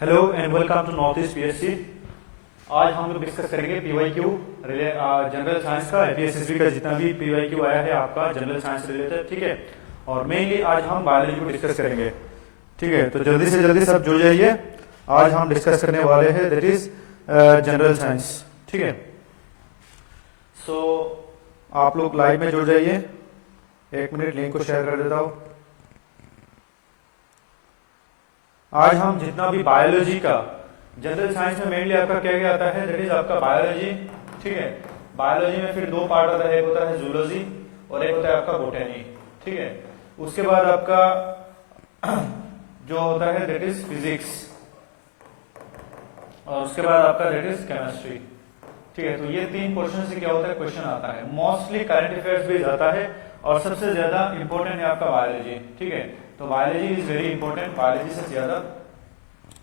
Hello and welcome to North East PSC. आज हम लोग डिस्कस करेंगे पीवाईक्यू जनरल साइंस का एपीएसएसबी का जितना भी पीवाईक्यू आया है आपका जनरल साइंस रिलेटेड, ठीक है। और मेनली आज हम बायोलॉजी को डिस्कस करेंगे, ठीक है। तो जल्दी से जल्दी सब जुड़ जाइए। आज हम डिस्कस करने वाले हैं दैट इज जनरल साइंस, ठीक है। सो आप लोग लाइव में जुड़ जाइए। एक मिनट लिंक को शेयर कर देता हूं। आज हम जितना भी बायोलॉजी का जनरल साइंस में मेनली आपका क्या क्या आता है दैट इज आपका बायोलॉजी, ठीक है। बायोलॉजी में फिर दो पार्ट आता है, एक होता है जूलॉजी और एक होता है आपका बोटेनी, ठीक है। उसके बाद आपका जो होता है दैट इज फिजिक्स और उसके बाद आपका दैट इज केमिस्ट्री, ठीक है। तो ये तीन पोर्शन से क्या होता है क्वेश्चन आता है, मोस्टली करंट अफेयर्स बेस्ड आता है और सबसे ज्यादा इंपॉर्टेंट है आपका बायोलॉजी, ठीक है। तो biology is very important, biology से ज्यादा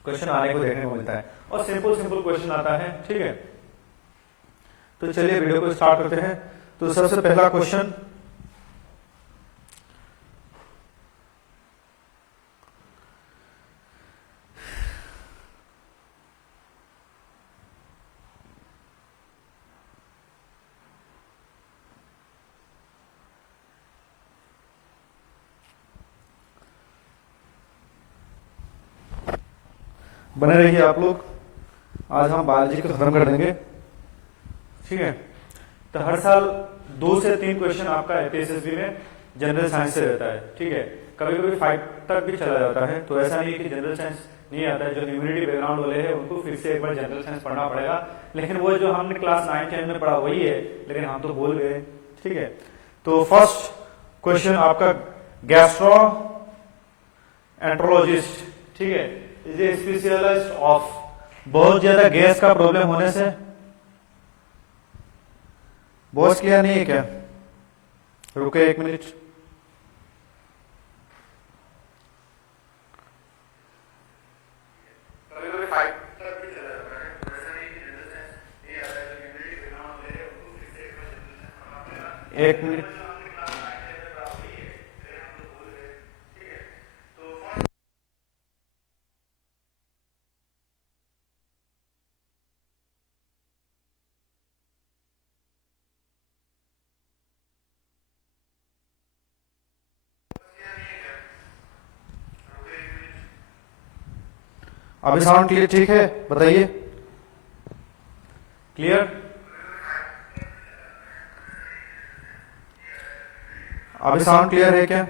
क्वेश्चन आने को देखने को मिलता है और सिंपल सिंपल क्वेश्चन आता है, ठीक है। तो चलिए वीडियो को स्टार्ट करते हैं। तो सबसे पहला क्वेश्चन, बने रहिए आप लोग। आज हम बायोलॉजी को खत्म कर देंगे, ठीक है। तो हर साल 2 से 3 क्वेश्चन आपका एपीएसएसबी में जनरल साइंस से रहता है, ठीक है। कभी कभी 5 तक भी चला जाता है। तो ऐसा नहीं है कि जनरल साइंस नहीं आता है। जो ह्यूमैनिटी बैकग्राउंड वाले हैं उनको फिर से एक बार जनरल साइंस पढ़ना पड़ेगा, लेकिन वो जो हमने क्लास 9 10 में पढ़ा वही है, लेकिन हम तो भूल गए, ठीक है। तो फर्स्ट क्वेश्चन आपका गैस्ट्रो एंट्रोलॉजिस्ट, ठीक है, इज ए स्पेशलिस्ट ऑफ, बहुत ज्यादा गैस का प्रॉब्लम होने से, बॉस क्लियर नहीं है क्या? रुके एक मिनट। एक मिनट। अभी साउंड क्लियर ठीक है? बताइए। क्लियर? अभी साउंड क्लियर है क्या?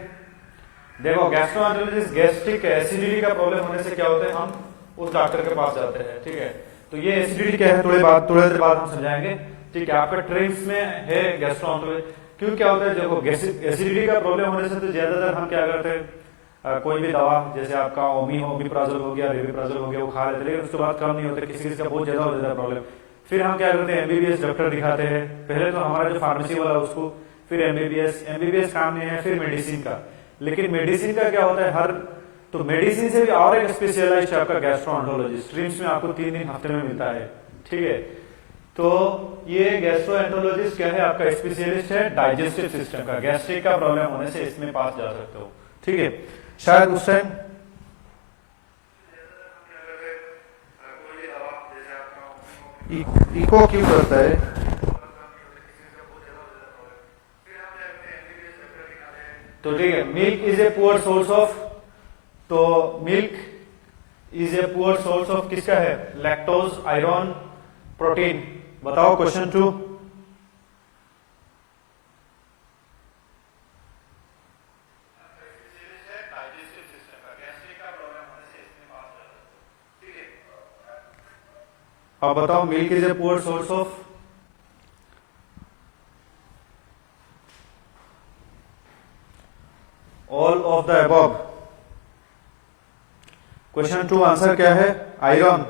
देखो, गैस्ट्रोएंटेरोलॉजिस्ट गैस्ट्रिक एसिडिटी का प्रॉब्लम होने से क्या होता है, हम उस डॉक्टर के पास जाते हैं, ठीक है। तो ये एसिडिटी क्या है थोड़ी देर बाद हम समझाएंगे, ठीक है। आपका ट्रेड्स में है गैस्ट्रोएंटेरोलॉजिस्ट। क्यों क्या होता है, देखो एसिडिटी का प्रॉब्लम होने से तो ज्यादातर हम क्या करते हैं, कोई भी दवा जैसे आपका ओमिप्राजोल हो गया, रेविप्राजोल हो गया, वो खा लेते हैं, लेकिन उसके बाद कम नहीं होता, किसी किसी का बहुत ज्यादा हो जाता है प्रॉब्लम। फिर हम क्या करते हैं, एमबीबीएस डॉक्टर दिखाते हैं। पहले तो हमारा जो फार्मेसी वाला उसको, फिर एमबीबीएस काम नहीं है, फिर मेडिसिन का। लेकिन मेडिसिन का क्या होता है, तो मेडिसिन से भी और एक स्पेशलाइज्ड आपका गैस्ट्रोएंटरोलॉजिस्ट स्ट्रीम्स में आपको 3 दिन हफ्ते में मिलता है, ठीक है। तो ये गैस्ट्रोएंटरोलॉजिस्ट क्या है, आपका स्पेशलिस्ट है डाइजेस्टिव सिस्टम का। गैस्ट्रिक का प्रॉब्लम होने से इसमें पास जा सकते हो, ठीक है। शायद उस टाइम इको क्यों करता है? तो ठीक है, milk is a poor source of, तो milk is a poor source of किसका है, लैक्टोज, आयरन, प्रोटीन। बताओ क्वेश्चन 2। अब बताओ, milk is a poor source of, all of the above. Question 2 answer क्या है, आयरन।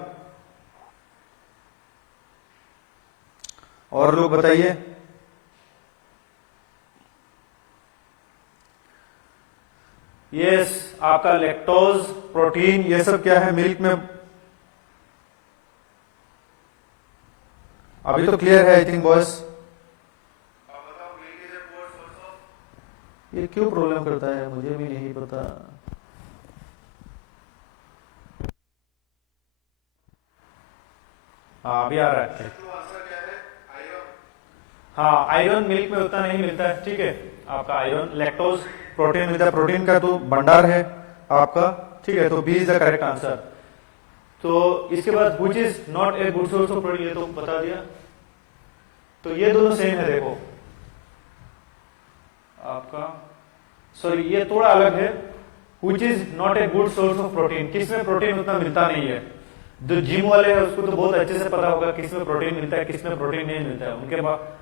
और लोग बताइए। यस, आपका लैक्टोज, प्रोटीन, ये सब क्या है मिल्क में। अभी तो क्लियर है आई थिंक बॉयस। ये क्यों प्रॉब्लम करता है मुझे भी नहीं पता। हाँ अभी आ रहा है। हाँ आयरन मिल्क में उतना नहीं मिलता है, ठीक है। आपका आयरन, लैक्टोज, प्रोटीन मिलता है, प्रोटीन का तो भंडार है आपका, ठीक है। तो B is the correct answer. तो इसके बाद which is not a good source of protein, ये तो बता दिया। तो ये दोनों सेम है, देखो आपका, सॉरी ये थोड़ा अलग है। Which is not a good source of protein, किसमें प्रोटीन उतना मिलता नहीं है। जो जिम वाले हैं उसको तो बहुत अच्छे से पता होगा किसमें प्रोटीन मिलता है, किसमें प्रोटीन नहीं मिलता है।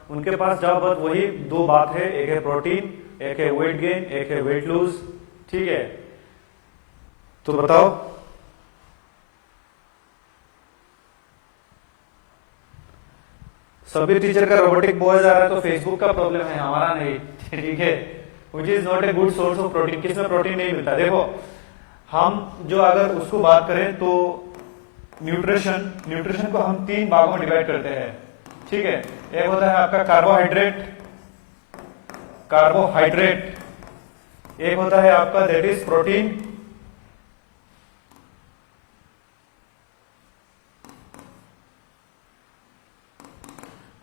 उनके पास जाओ, बस वही दो बात है, एक है प्रोटीन, एक है वेट गेन, एक है वेट लूज, ठीक है। तो बताओ सभी टीचर का रोबोटिक बॉयज आ रहा है, तो फेसबुक का प्रॉब्लम है, हमारा नहीं, ठीक है। Which is not a good source of protein, किसमें प्रोटीन नहीं मिलता। देखो हम जो अगर उसको बात करें तो न्यूट्रिशन को हम तीन भागों में डिवाइड करते हैं, ठीक है। एक होता है आपका कार्बोहाइड्रेट, एक होता है आपका दैट इज प्रोटीन,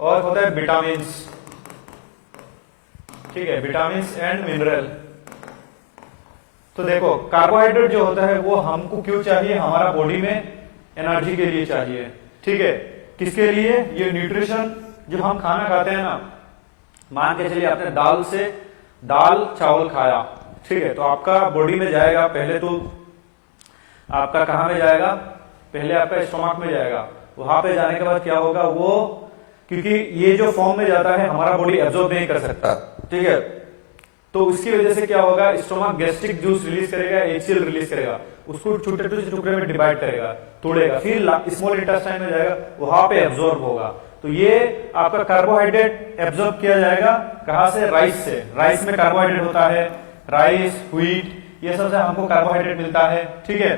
और होता है विटामिन, ठीक है, विटामिन एंड मिनरल। तो देखो कार्बोहाइड्रेट जो होता है वो हमको क्यों चाहिए, हमारा बॉडी में एनर्जी के लिए चाहिए, ठीक है। किसके लिए, ये न्यूट्रिशन जो हम खाना खाते हैं ना, मान के चलिए आपने दाल चावल खाया, ठीक है, तो आपका बॉडी में जाएगा, पहले तो आपका कहां में जाएगा, पहले आपका स्टोमक में जाएगा। वहां पे जाने के बाद क्या होगा, वो क्योंकि ये जो फॉर्म में जाता है हमारा बॉडी एब्जॉर्ब नहीं कर सकता, ठीक है। तो उसकी वजह से क्या होगा, स्टोमक गैस्ट्रिक जूस रिलीज करेगा, HCl रिलीज करेगा, उसको छोटे छोटे टुकड़े में डिवाइड करेगा, तोड़ेगा, फिर स्मॉल इंटेस्टाइन में जाएगा, वहां पे एब्जॉर्ब होगा। तो ये आपका कार्बोहाइड्रेट एब्जॉर्ब किया जाएगा कहां से, राइस से। राइस में कार्बोहाइड्रेट होता है, राइस, व्हीट, ये सब से हमको कार्बोहाइड्रेट मिलता है, ठीक है।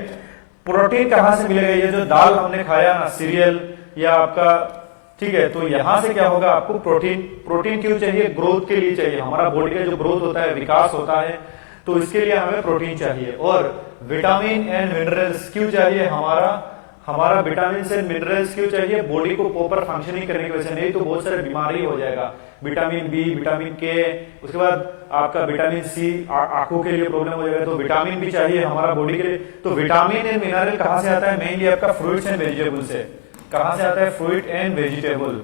प्रोटीन कहां से मिलेगा, ये जो दाल हमने खाया ना, सीरियल या आपका, ठीक है। तो यहां से क्या होगा, आपको प्रोटीन क्यों चाहिए, ग्रोथ के लिए चाहिए, हमारा बॉडी का जो ग्रोथ होता है, विकास होता है, तो इसके लिए हमें प्रोटीन चाहिए। और विटामिन एंड मिनरल्स क्यों चाहिए, हमारा विटामिन एंड मिनरल्स क्यों चाहिए, बॉडी को प्रॉपर फंक्शनिंग करने की वजह से, नहीं तो बहुत सारे बीमारी हो जाएगा। विटामिन बी, विटामिन के, उसके बाद आपका विटामिन सी, आंखों के लिए प्रॉब्लम हो जाएगा, तो विटामिन भी चाहिए हमारा बॉडी के लिए। तो विटामिन एंड मिनरल कहां से आता है, मेनली आपका फ्रूट्स एंड वेजिटेबल से। कहां से आता है, फ्रूट एंड वेजिटेबल,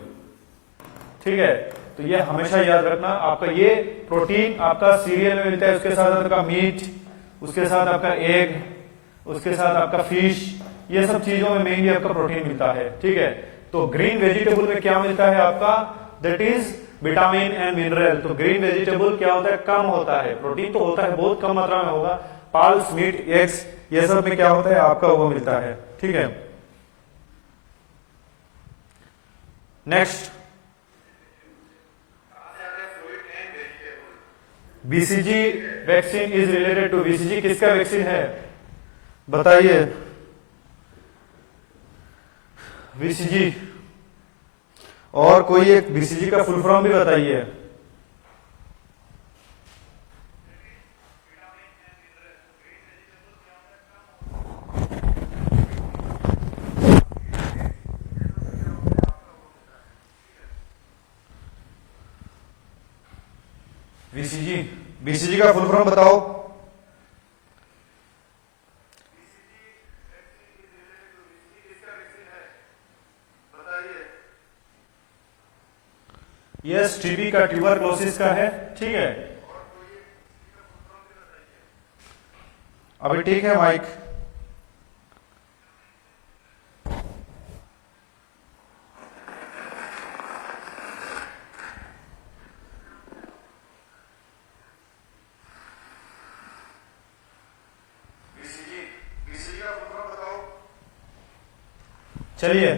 ठीक है। तो ये हमेशा याद रखना, आपका ये प्रोटीन आपका सीरियल में मिलता है, उसके साथ आपका मीट, उसके साथ आपका एग, उसके साथ आपका फिश, ये सब चीजों में मेनली आपका प्रोटीन मिलता है, ठीक है। तो ग्रीन वेजिटेबल में क्या मिलता है आपका, that is vitamin and mineral. तो ग्रीन वेजिटेबल क्या होता है, कम होता है, प्रोटीन तो होता है, बहुत कम मात्रा में होगा। पल्स, मीट, एग्स, ये सब में क्या होता है आपका, वो मिलता है, ठीक है। Next, BCG vaccine is related to, BCG किसका वैक्सीन है बताइए, BCG। और कोई एक BCG का फुल फॉर्म भी बताइए। BCG का फुल फॉर्म बताओ। यस, टीबी का, ट्यूबरक्लोसिस का है, ठीक है। अभी ठीक है माइक। चलिए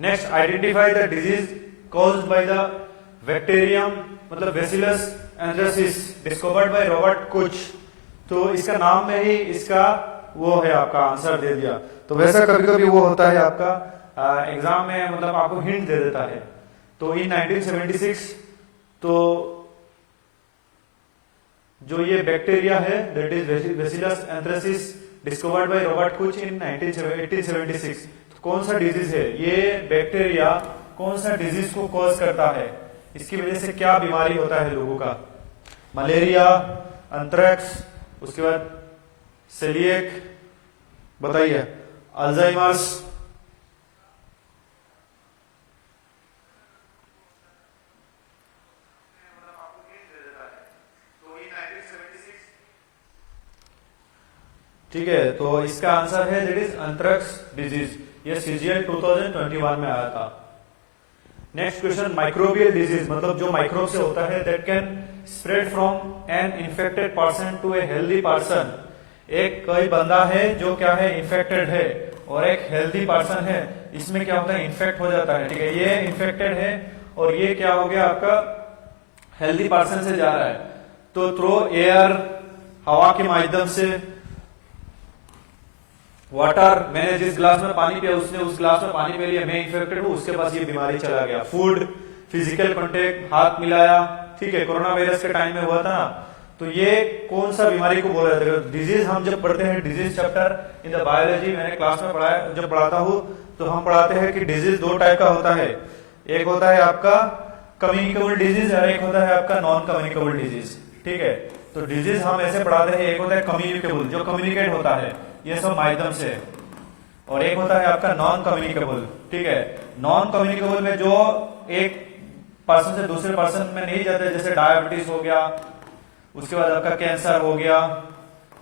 next, identify the disease caused by the bacterium, मतलब bacillus anthracis, discovered by Robert Koch. तो इसका नाम में ही इसका वो है, आपका आंसर दे दिया। तो वैसा कभी कभी वो होता है आपका एग्जाम में, मतलब आपको हिंट दे देता है। तो इन 1976, तो जो ये बैक्टीरिया है that is bacillus anthracis, discovered by Robert Cooch इन 1876। कौन सा डिजीज है, ये बैक्टीरिया कौन सा डिजीज को कॉज करता है, इसकी वजह से क्या बीमारी होता है लोगों का, मलेरिया, अंथ्रैक्स, उसके बाद सेलिएक, बताइए, अल्जाइमर्स, ठीक है। तो इसका आंसर है दैट इज अंथ्रैक्स डिजीज, ये सीजीएल 2021 में आया था। नेक्स्ट क्वेश्चन, माइक्रोबियल डिजीज मतलब जो माइक्रोब से होता है, that can spread from an infected person to a healthy person. एक कोई बंदा है जो क्या है, इन्फेक्टेड है, और एक हेल्दी पर्सन है, इसमें क्या होता है, इन्फेक्ट हो जाता है, ठीक है। ये इन्फेक्टेड है और ये क्या हो गया आपका हेल्दी पर्सन से जा रहा है, तो थ्रू एयर, हवा के माध्यम से, वाटर, मैंने जिस ग्लास में पानी पिया उसने उस ग्लास में पानी पी लिया, मैं इन्फेक्टेड हूं, उसके पास ये बीमारी चला गया। फूड, फिजिकल कांटेक्ट, हाथ मिलाया, ठीक है, कोरोना वायरस के टाइम में हुआ था ना, तो ये कौन सा बीमारी को बोला जाता है। डिजीज हम जब पढ़ते हैं, disease chapter in the biology, मैंने क्लास में पढ़ाया, जब पढ़ाता हूं तो हम पढ़ाते हैं कि डिजीज दो टाइप का होता है, एक होता है आपका कम्युनिकेबल डिजीज और एक होता है आपका नॉन कम्युनिकेबल डिजीज, ठीक है। तो डिजीज हम ऐसे पढ़ाते हैं, एक होता है कम्युनिकेबल जो कम्युनिकेट होता है ये सब माध्यम से, और एक होता है आपका नॉन कम्युनिकेबल, ठीक है। नॉन कम्युनिकेबल में जो एक पर्सन से दूसरे पर्सन में नहीं जाते, जैसे डायबिटीज हो गया, उसके बाद आपका कैंसर हो गया,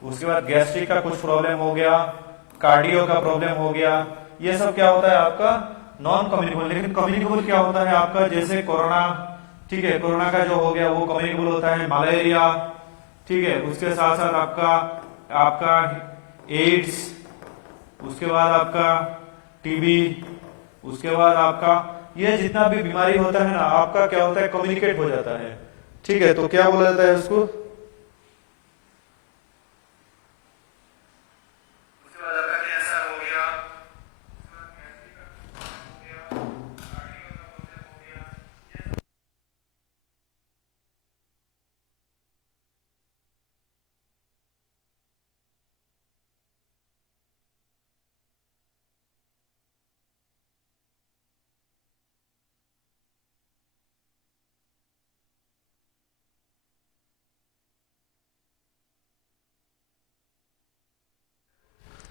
उसके बाद गैस्ट्रिक का कुछ प्रॉब्लम हो गया, कार्डियो का प्रॉब्लम हो गया, ये सब क्या होता है आपका नॉन कम्युनिकेबल। लेकिन कम्युनिकेबल क्या होता है आपका, जैसे कोरोना, ठीक है, कोरोना का जो हो गया वो कम्युनिकेबल होता है, मलेरिया, ठीक है, उसके साथ साथ आपका एड्स, उसके बाद आपका टीबी, उसके बाद आपका ये जितना भी बीमारी होता है ना, आपका क्या होता है, कम्युनिकेट हो जाता है, ठीक है। तो क्या बोला जाता है उसको, उसके बाद आपका कैंसर हो गया,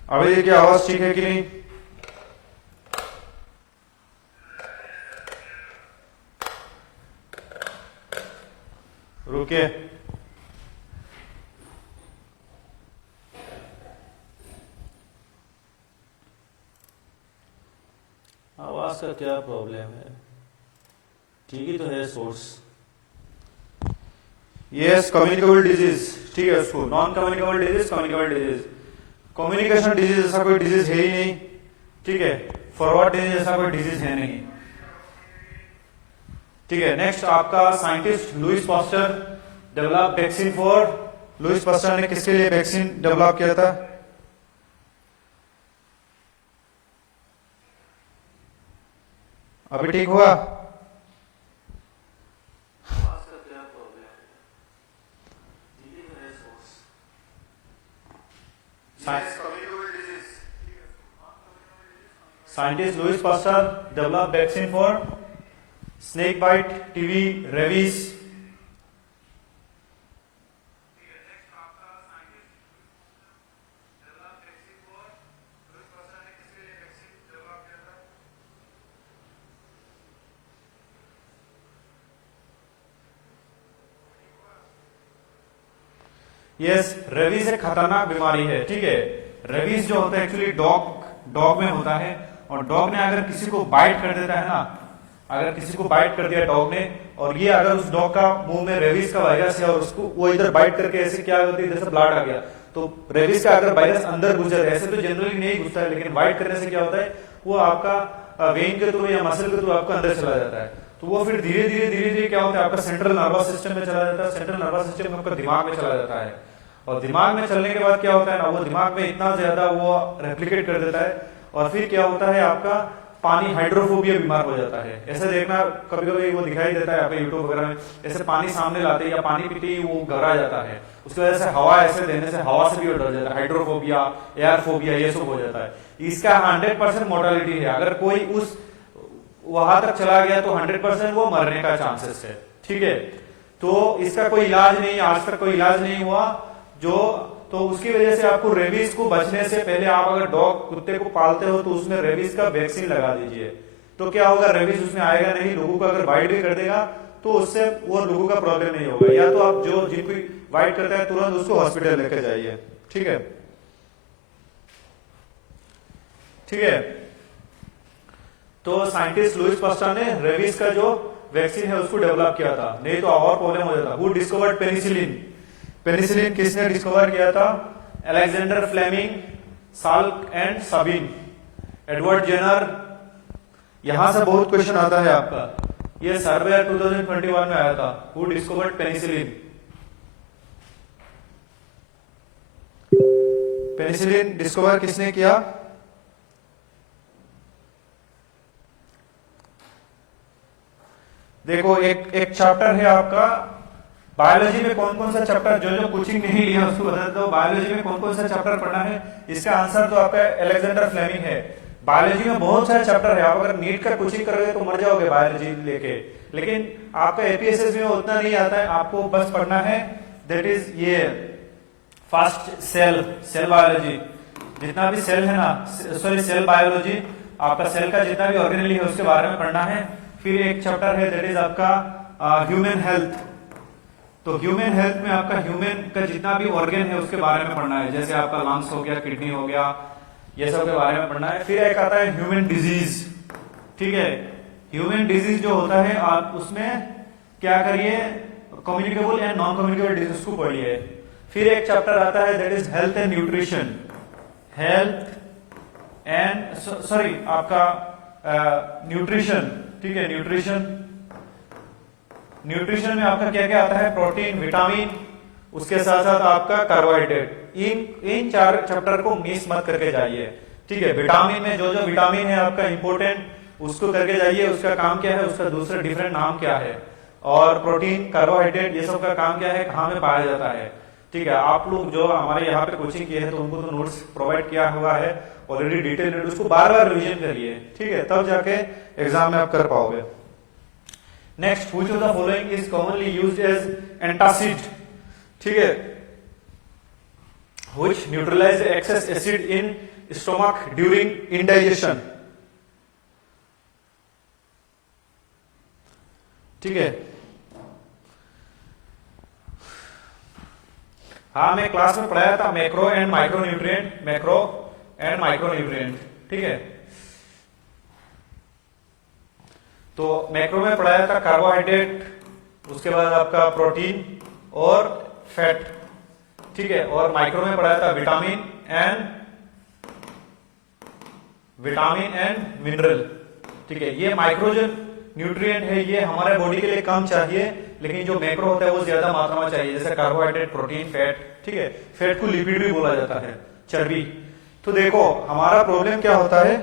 अभी देखिए आवाज ठीक है कि नहीं, रुकिए, आवाज का क्या प्रॉब्लम है, ठीक ही तो है सोर्स। यस, कम्युनिकेबल डिजीज, ठीक है, उसको non communicable disease, communicable disease, communication disease ऐसा कोई डिजीज है ही नहीं, ठीक है, फॉरवर्ड डिजीज ऐसा कोई डिजीज है नहीं, ठीक है। नेक्स्ट आपका scientist Louis Pasteur develop vaccine for, Louis Pasteur ने किसके लिए वैक्सीन डेवलप किया था, अभी ठीक हुआ, Scientist Louis Pasteur developed vaccine for snake bite, TB, rabies. Yes, rabies एक खतरनाक बीमारी है, ठीक है। रेबीज जो होता है एक्चुअली डॉग में होता है, और डॉग ने अगर किसी को बाइट कर देता है ना, अगर किसी को बाइट कर दिया डॉग ने, और ये अगर उस डॉग का मुंह में रेबीज का वायरस है और उसको वो इधर बाइट करके ऐसे क्या होती है, जैसे ब्लड आ गया, तो रेबीज का अगर वायरस अंदर घुस जाता है, ऐसे तो जनरली नहीं घुसता है, लेकिन बाइट करने से क्या होता है, वो आपका वेन के थ्रू या मसल के थ्रू आपका अंदर चला जाता है, तो वो फिर धीरे धीरे क्या होता है, आपका सेंट्रल नर्वस सिस्टम में चला जाता है, सेंट्रल नर्वस सिस्टम आपका दिमाग में चला जाता है, और दिमाग में चलने के बाद क्या होता है ना, वो दिमाग में इतना ज्यादा वो रेप्लिकेट कर देता है, और फिर क्या होता है आपका पानी हाइड्रोफोबिया बीमार हो जाता है। ऐसे देखना कभी कभी वो दिखाई देता है यहाँ पे यूट्यूब वगैरह में, ऐसे पानी सामने लाते हैं या पानी पीते ही वो घबरा जाता है, उसकी वजह से हवा ऐसे देने से हवा से भी वो डर जाता है, हाइड्रोफोबिया, एयर फोबिया, ये सब हो जाता है। इसका 100% मोर्टेलिटी है, अगर कोई उस वहां तक चला गया तो 100% वो मरने का चांसेस है, ठीक है। तो इसका कोई इलाज नहीं, आज तक कोई इलाज नहीं हुआ जो, तो उसकी वजह से आपको रेबीज को बचने से पहले आप अगर डॉग कुत्ते को पालते हो तो उसमें रेबीज का वैक्सीन लगा दीजिए। तो क्या होगा, रेबीज उसमें आएगा नहीं, लोगों को अगर बाइट भी कर देगा तो उससे वो लोगों का प्रॉब्लम नहीं होगा। या तो आप जो जिनको बाइट करता है तुरंत उसको हॉस्पिटल लेके जाइए, ठीक है, ठीक है। तो साइंटिस्ट लुइस पास्टर ने रेबीज का जो वैक्सीन है उसको डेवलप किया था, नहीं तो और प्रॉब्लम हो जाता। Who discovered penicillin? पेनिसिलिन किसने डिस्कवर किया था? Alexander Fleming, Salk and Sabin, Edward Jenner. यहां से बहुत क्वेश्चन आता है आपका, ये सर्वे 2021 में आया था। Who discovered penicillin? Penicillin discover किसने किया? देखो एक चैप्टर है आपका बायोलॉजी में, कौन कौन सा चैप्टर, जो कोचिंग नहीं लिया उसको बता दो, बायोलॉजी में कौन कौन सा चैप्टर पढ़ना है। इसका आंसर तो आपका अलेक्जेंडर फ्लेमिंग है। बायोलॉजी में बहुत सारे चैप्टर है, आप अगर नीट का कोचिंग करोगे तो मर जाओगे बायोलॉजी लेके, लेकिन आपका एपीएसएस में उतना नहीं आता है, आपको बस पढ़ना है दैट इज ये फर्स्ट सेल बायोलॉजी, जितना भी सेल है ना, सॉरी सेल बायोलॉजी, आपका सेल का जितना भी ऑर्गेनेल है उसके बारे में पढ़ना है। फिर एक चैप्टर है दैट इज आपका ह्यूमन हेल्थ, तो ह्यूमन हेल्थ में आपका ह्यूमन का जितना भी ऑर्गन है उसके बारे में पढ़ना है, जैसे आपका लंग्स हो गया, किडनी हो गया, ये सब के बारे में पढ़ना है। फिर एक आता है ह्यूमन डिजीज, ठीक है। ह्यूमन डिजीज जो होता है आप उसमें क्या करिए, communicable and non communicable disease को पढ़िए। फिर एक चैप्टर आता है that is health and nutrition, health and sorry आपका न्यूट्रिशन, ठीक है, न्यूट्रिशन में आपका क्या क्या आता है, प्रोटीन, विटामिन, उसके साथ साथ आपका कार्बोहाइड्रेट। इन 4 चैप्टर को मिस मत करके जाइए, ठीक है। विटामिन में जो जो विटामिन है आपका इंपॉर्टेंट उसको करके जाइए, उसका काम क्या है, उसका दूसरा डिफरेंट नाम क्या है, और प्रोटीन, कार्बोहाइड्रेट, ये सब का काम क्या है, कहाँ में पाया जाता है, ठीक है। आप लोग जो हमारे यहाँ पे कोचिंग किए हैं तो उनको तो नोट्स प्रोवाइड किया हुआ है ऑलरेडी, डिटेल नोट, उसको बार बार रिवीजन करिए, ठीक है, तब जाके एग्जाम में आप कर पाओगे। Next, which of the following is commonly used as antacid, ठीक है, which neutralize excess acid in stomach during indigestion, ठीक है। हाँ, मैं क्लास में पढ़ाया था macro and micronutrient, macro and micronutrient, ठीक है। तो मैक्रो में पढ़ाया था कार्बोहाइड्रेट, उसके बाद आपका प्रोटीन और फैट, ठीक है, और माइक्रो में पढ़ाया था विटामिन एंड मिनरल, ठीक है। ये माइक्रो जो न्यूट्रिएंट है ये हमारे बॉडी के लिए कम चाहिए, लेकिन जो मैक्रो होता है वो ज्यादा मात्रा में चाहिए, जैसे कार्बोहाइड्रेट, प्रोटीन, फैट, ठीक है। फैट को लिपिड भी बोला जाता है, चर्बी। तो देखो हमारा प्रॉब्लम क्या होता है,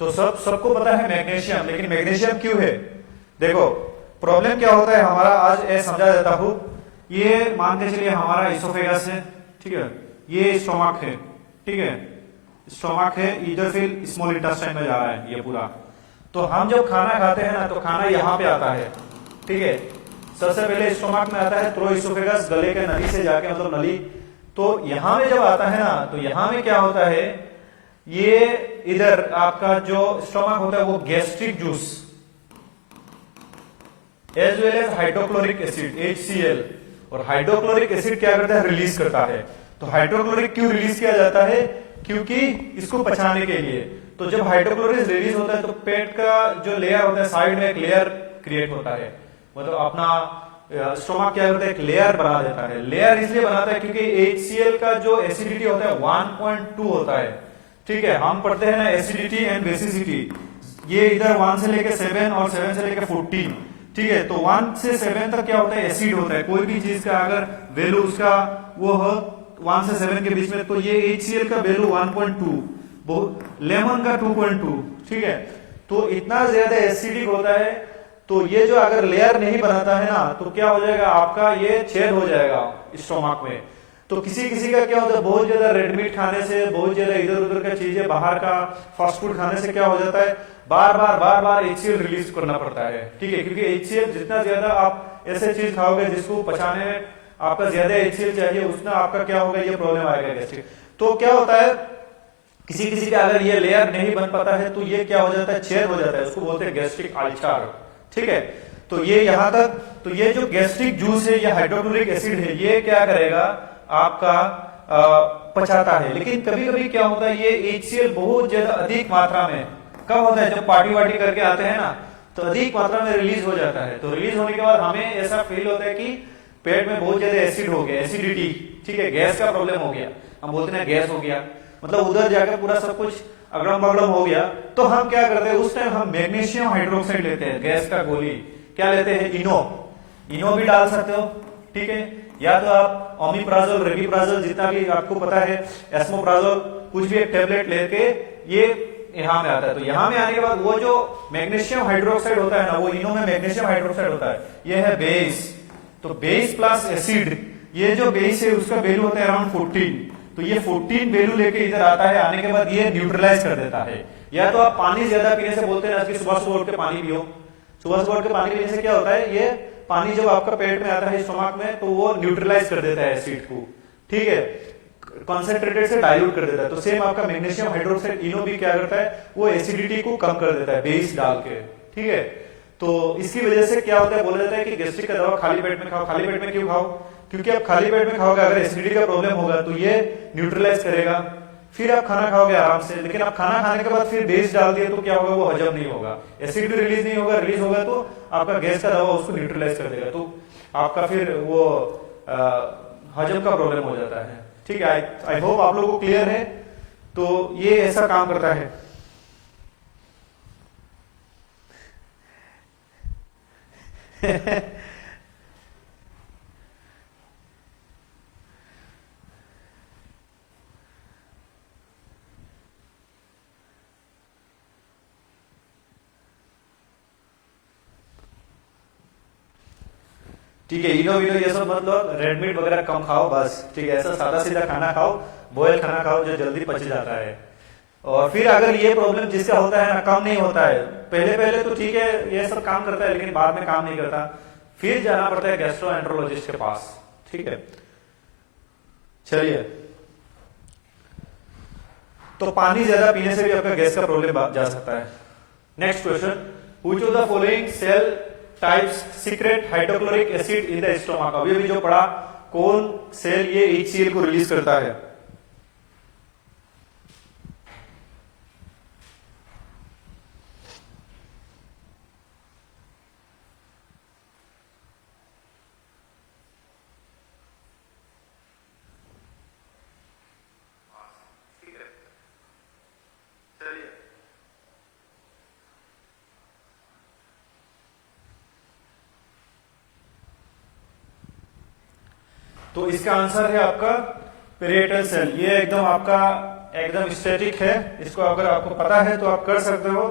तो सबको पता है मैग्नीशियम, लेकिन मैग्नीशियम क्यों है, देखो प्रॉब्लम क्या होता है हमारा, आज ये समझा देता हूं। ये मान के चलिए हमारा इसोफेगस है, ठीक है, ये स्टोमक है, ठीक है, स्टोमक है, इधर फिर स्मॉल इंटेस्टाइन में जा रहा है ये पूरा। तो हम जब खाना खाते हैं ना तो खाना यहाँ पे आता है, ठीक है, सबसे पहले स्टोमक में आता है, थ्रू इसोफेगस, गले के नली से जाके, मतलब नली, तो यहाँ में जब आता है ना तो यहाँ में क्या होता है, ये इधर आपका जो स्टोमक होता है वो gastric juice as well as hydrochloric acid HCl, और हाइड्रोक्लोरिक एसिड क्या करता है, रिलीज करता है। तो हाइड्रोक्लोरिक क्यों रिलीज किया जाता है, क्योंकि इसको पचाने के लिए। तो जब हाइड्रोक्लोरिक रिलीज होता है तो पेट का जो लेयर होता है साइड में एक लेयर क्रिएट होता है, मतलब अपना स्टोमक क्या करता है, एक लेयर बना देता है। लेयर इसलिए बनाता है क्योंकि HCl का जो एसिडिटी होता है 1.2 होता है, ठीक है। हम पढ़ते हैं ना एसिडिटी एंड बेसिसिटी, ये इधर 1 से लेकर 7 और 7 से लेकर 14, ठीक है। तो 1 से 7 तक क्या होता है, एसिड होता है। कोई भी चीज का अगर वैल्यू उसका वो हो 1 से 7 के बीच में, तो ये HCl का वैल्यू 1.2, लेमन का 2.2, ठीक है। तो इतना ज्यादा एसिडिक होता है, तो ये जो अगर लेयर नहीं बनाता है ना, तो क्या हो जाएगा आपका, ये छेद हो जाएगा स्टोमक में। तो किसी किसी का क्या होता है, बहुत ज्यादा रेड मीट खाने से, बहुत ज्यादा इधर उधर का चीजें, बाहर का फास्ट फूड खाने से क्या हो जाता है, बार बार HCl रिलीज करना पड़ता है, ठीक है। क्योंकि HCl जितना ज्यादा आप ऐसे चीज खाओगे जिसको पचाने में आपका ज्यादा HCl चाहिए, उतना आपका क्या होगा, ये प्रॉब्लम आएगा गैस्ट्रिक। तो क्या होता है, किसी किसी का अगर ये लेयर नहीं बन पाता है, तो ये क्या हो जाता है, छेद हो जाता है, उसको बोलते हैं गैस्ट्रिक अल्सर, ठीक है। तो ये यहां तक, तो ये जो गैस्ट्रिक जूस है, ये हाइड्रोक्लोरिक एसिड है, ये क्या करेगा आपका पचाता है। लेकिन कभी कभी क्या होता है, ये HCl बहुत ज्यादा अधिक मात्रा में कब होता है, जब पार्टी वार्टी करके आते हैं ना, तो अधिक मात्रा में रिलीज हो जाता है। तो रिलीज होने के बाद हमें ऐसा फील होता है कि पेट में बहुत ज्यादा एसिड हो गया, एसिडिटी, ठीक है, गैस का प्रॉब्लम हो गया, हम बोलते हैं गैस हो गया, मतलब उधर जाकर पूरा सब कुछ अगड़म बगड़म हो गया। तो हम क्या करते हैं, उस टाइम हम मैग्नीशियम हाइड्रोक्साइड लेते हैं, गैस का गोली, क्या लेते हैं, इनो भी डाल सकते हो, ठीक है। या तो आप ओमिप्राजोल, रेबिप्राजोल, जितना भी आपको पता है, एस्मोप्राजोल, कुछ भी एक टेबलेट लेके ये यहाँ में आता है। तो यहाँ में आने के बाद वो जो मैग्नीशियम हाइड्रोक्साइड होता है ना, वो इनो में मैग्नीशियम हाइड्रोक्साइड होता है, ये है बेस। तो बेस प्लस एसिड, ये जो बेस है उसका वैल्यू होता है अराउंड 14। तो ये 14 वैल्यू लेके इधर आता है, आने के बाद ये न्यूट्रलाइज कर देता है। या तो आप पानी ज्यादा पीने से, बोलते हैं कि सुबह सुबह उठ के पानी पियो, सुबह सुबह उठ के पानी पीने से क्या होता है, ये पानी जब आपका पेट में आता है स्टोमक में, तो वो न्यूट्रलाइज कर देता है एसिड को, ठीक है, कॉन्सेंट्रेटेड से डाइल्यूट कर देता है। तो सेम आपका मैग्नीशियम हाइड्रोक्साइड इनो भी क्या करता है, वो एसिडिटी को कम कर देता है बेस डाल के, ठीक है। तो इसकी वजह से क्या होता है, बोला जाता है कि गैस्ट्रिक का दवा खाली पेट में खाओ। खाली पेट में क्यों खाओ, क्योंकि आप खाली पेट में खाओगे, अगर एसिडिटी का प्रॉब्लम होगा तो ये न्यूट्रलाइज करेगा, फिर आप खाना खाओगे आराम से। लेकिन आप खाना खाने के बाद फिर बेस डाल दिए तो क्या होगा, वो हजम नहीं होगा, एसिड भी रिलीज नहीं होगा, रिलीज होगा तो आपका गैस का दवा उसको न्यूट्रलाइज कर देगा, तो आपका फिर वो हजम का प्रॉब्लम हो जाता है, ठीक है। आई होप आप लोगों को क्लियर है। तो ये ऐसा काम करता है। ठीक है, इनो विनो ये सब मतलब रेड मीट वगैरह कम खाओ बस, ठीक है। ऐसा सादा सीधा खाना खाओ, बॉयल खाना खाओ जो जल्दी पच जाता है। और फिर अगर ये प्रॉब्लम जिसका होता है ना, कम नहीं होता है, पहले पहले तो ठीक है ये सब काम करता है, लेकिन बाद में काम नहीं करता, फिर जाना पड़ता है गैस्ट्रोएंटरोलॉजिस्ट के पास, ठीक है। चलिए, तो पानी ज्यादा पीने से भी आपका गैस का प्रॉब्लम जा सकता है। Next question, which of the following cell types secrete hydrochloric acid in the stomach. अभी अभी जो पढ़ा, कौन सेल ये HCl को रिलीज करता है। तो इसका आंसर है आपका पेरिएटल सेल। ये एकदम आपका एकदम स्टैटिक है, इसको अगर आपको पता है तो आप कर सकते हो,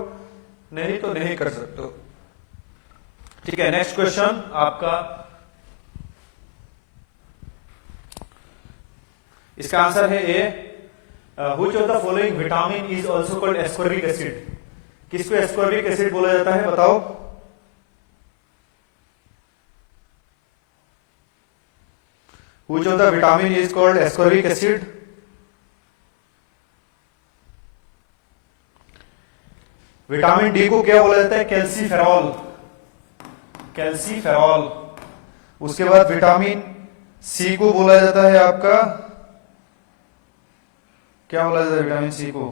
नहीं तो नहीं कर सकते हो, ठीक है। नेक्स्ट क्वेश्चन आपका, इसका आंसर है A, which of the following vitamin is also called ascorbic acid. किसको एस्कॉर्बिक एसिड बोला जाता है, बताओ। Which of the vitamin is called ascorbic acid? Vitamin D को क्या बोला जाता है, कैल्सीफेरॉल, कैल्सीफेरॉल। उसके बाद विटामिन सी को बोला जाता है आपका, क्या बोला जाता है विटामिन सी को,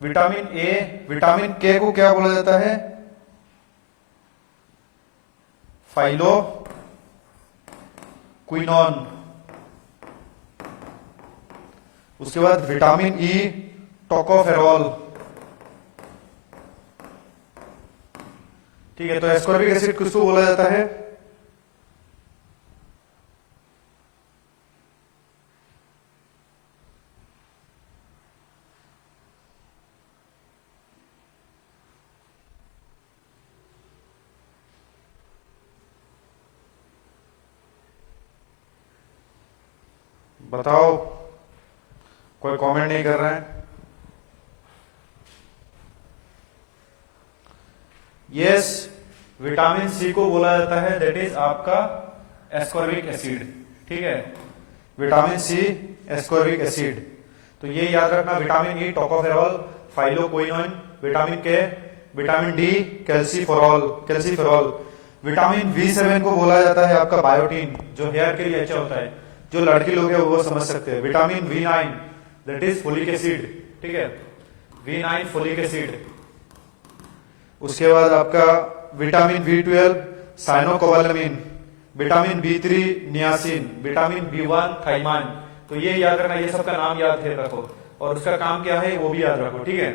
विटामिन ए। विटामिन के को क्या बोला जाता है, फाइलो क्विनोन। उसके बाद विटामिन ई, टोकोफेरॉल, ठीक है। तो एस्कॉर्बिक एसिड किसको बोला जाता है, बताओ, कोई कमेंट नहीं कर रहा है। यस, विटामिन सी को बोला जाता है दैट इज आपका एस्कॉर्बिक एसिड, ठीक है, विटामिन सी एस्कॉर्बिक एसिड। तो ये याद रखना, vitamin E tocopherol phylloquinone, vitamin K vitamin D calciferol. Vitamin B7 को बोला जाता है आपका बायोटीन, जो हेयर के लिए अच्छा होता है, जो लड़की लोग हैं वो समझ सकते हैं। Vitamin B9 that is folic acid, ठीक है, V9 फोलिक एसिड। उसके बाद आपका vitamin B12 cyanocobalamin, vitamin B3 niacin, vitamin B1 thiamine. तो ये याद रखना, ये सबका नाम याद है रखो, और उसका काम क्या है वो भी याद रखो, ठीक है।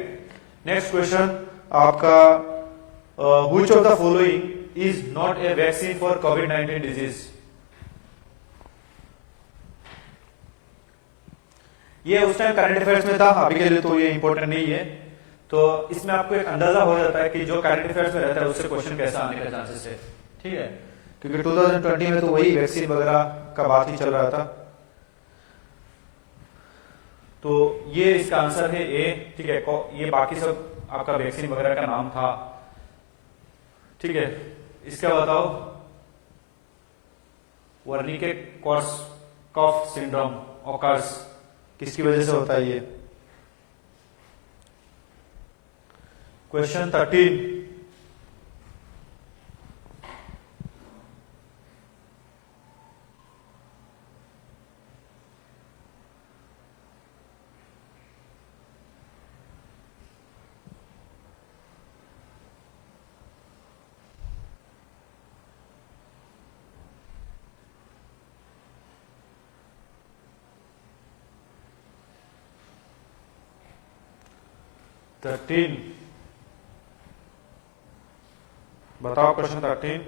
नेक्स्ट क्वेश्चन आपका, which of the following is not A vaccine for covid disease. ये उस टाइम करंट अफेयर्स में था, अभी के लिए तो ये इंपॉर्टेंट नहीं है। तो इसमें आपको एक अंदाजा हो जाता है कि जो करंट अफेयर्स में रहता है उससे क्वेश्चन कैसा आने का चांसेस है, ठीक है, क्योंकि 2020 में तो वही वैक्सीन वगैरह का बात ही चल रहा था। तो ये इसका आंसर है ए, ठीक है। ये बाकी सब आपका वैक्सीन वगैरह का नाम था, ठीक है। इसका बताओ, वर्निके-कोर्सकॉफ सिंड्रोम ऑकर्स, किसकी वजह से होता है ये। क्वेश्चन 13, बताओ क्वेश्चन 13।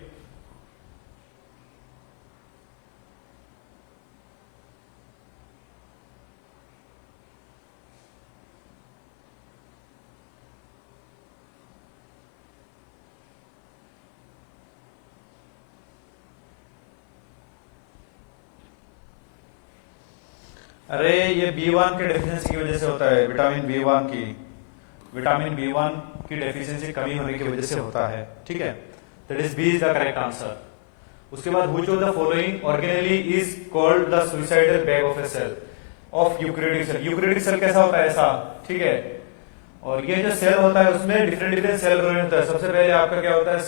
अरे ये B1 के डेफिशिएंसी की वजह से होता है, विटामिन B1 की डेफिशिएंसी कमी होने की वजह से होता है, ठीक है। That is B is the correct answer. उसके बाद which of the following organelle is called the suicidal bag of a cell of eukaryotic cell. Eukaryotic cell कैसा होता है, ऐसा, ठीक है। और ये जो सेल होता है उसमें डिफरेंट सेल होता है। सबसे पहले आपका क्या होता है,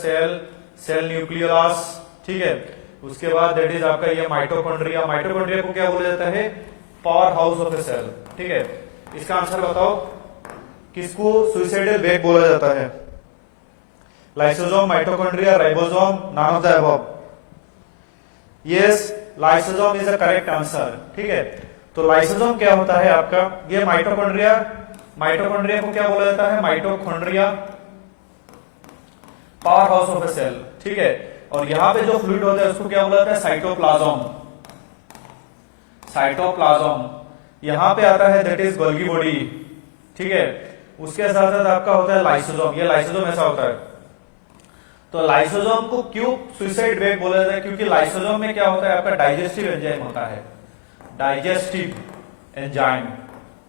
सेल न्यूक्लियोलस, ठीक है। उसके बाद दैट इज आपका ये माइटोकॉन्ड्रिया। माइटोकॉन्ड्रिया को क्या बोला जाता है, power house of a cell, ठीक है। इसका आंसर बताओ, किसको सुइसाइडल बैग बोला जाता है। Lysosome, mitochondria, ribosome, none of the above. Yes, lysosome is the correct answer, ठीक है। तो लाइसोसोम क्या होता है आपका, ये माइटोकॉन्ड्रिया को क्या बोला जाता है, mitochondria, power house of a cell, ठीक है। और यहां पे जो फ्लूइड होता है उसको क्या बोला जाता है, साइटोप्लाज्म। यहां पे आता है दैट इज गोल्गी बॉडी, ठीक है। उसके साथ साथ आपका होता है लाइसोसोम। ये लाइसोसोम ऐसा होता है। तो लाइसोसोम को क्यों सुइसाइड बैग बोला जाता है, क्योंकि लाइसोसोम में क्या होता है, आपका डाइजेस्टिव एंजाइम होता है, डाइजेस्टिव एंजाइम।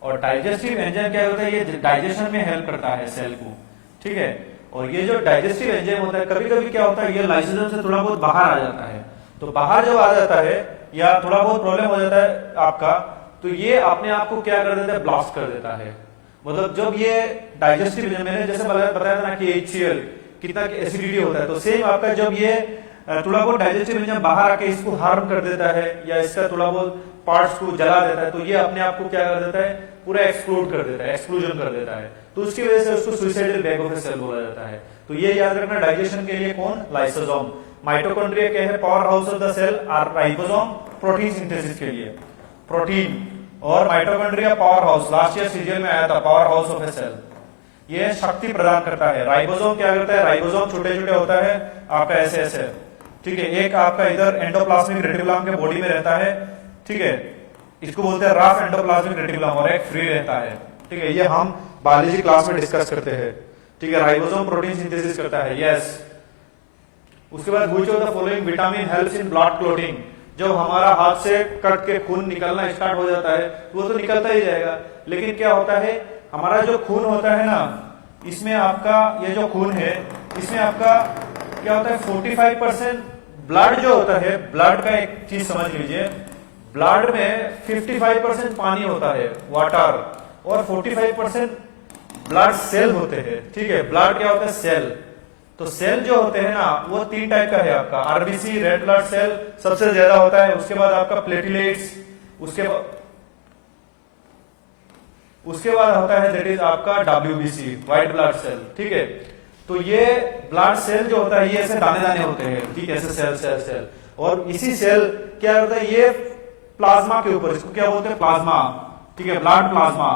और डाइजेस्टिव एंजाइम क्या होता है, ये डाइजेशन में हेल्प करता है सेल को, ठीक है। और ये जो डाइजेस्टिव एंजाइम होता है, कभी कभी क्या होता है, ये लाइसोसोम से थोड़ा बहुत बाहर आ जाता है। तो बाहर जब आ जाता है या थोड़ा बहुत प्रॉब्लम हो जाता है आपका, तो ये अपने आप को क्या कर देता है, ब्लास्ट कर देता है। मतलब जब ये डाइजेस्टिव, मैंने जैसे बताया था ना कि HCl कितना एसिडिटी होता है, तो सेम आपका जब ये थोड़ा बहुत डाइजेस्टिव एंजाइम बाहर आके इसको हार्म कर देता है या इसका थोड़ा बहुत पार्ट्स को जला देता है, तो ये अपने आप को क्या कर देता है, पूरा एक्सप्लोड कर देता है, एक्सप्लोजन कर देता है। तो उसकी वजह से उसको suicidal bag of a cell बोला जाता है। तो ये याद रखना, डाइजेशन के लिए कौन, लाइसोसोम। माइटोकॉन्ड्रिया क्या है, power house of the cell. और राइबोसोम प्रोटीन सिंथेसिस के लिए, प्रोटीन। और mitochondria power house, last year serial में आया था, power house of a cell. ये शक्ति प्रदान करता है। राइबोसोम क्या करता है, राइबोसोम छोटे छोटे होता है आपका ऐसे, ठीक है। एक आपका इधर एंडोप्लाज्मिक रेटिकुलम के बॉडी में रहता है, ठीक है, इसको बोलते हैं रफ एंडोप्लाज्मिक रेटिकुलम, और एक फ्री रहता है, ठीक है। ये हम बायोलॉजी क्लास में डिस्कस करते हैं, ठीक है। राइबोसोम प्रोटीन सिंथेसिस करता है, यस। उसके बाद which of the following vitamin helps in blood clotting. जब हमारा हाथ से कट के खून निकलना स्टार्ट हो जाता है तो वो तो निकलता ही जाएगा, लेकिन क्या होता है हमारा जो खून होता है ना, इसमें आपका ये जो खून है इसमें आपका क्या होता है 45% ब्लड जो होता है, ब्लड का एक चीज समझ लीजिए, ब्लड में 55% पानी होता है वाटर, और 45% ब्लड सेल होते हैं, ठीक है। ब्लड क्या होता है सेल, तो सेल जो होते हैं ना वो 3 टाइप का है आपका, आरबीसी रेड ब्लड सेल सबसे ज्यादा होता है, उसके बाद आपका प्लेटलेट्स, उसके बाद होता है दैट इज आपका डब्ल्यूबीसी व्हाइट ब्लड सेल, ठीक है। तो ये ब्लड सेल जो होता है ये ऐसे दाने दाने होते हैं, ठीक है, ऐसे सेल सेल सेल, और इसी सेल क्या होता है ये प्लाज्मा के ऊपर, इसको क्या बोलते हैं प्लाज्मा, ठीक है, ब्लड प्लाज्मा,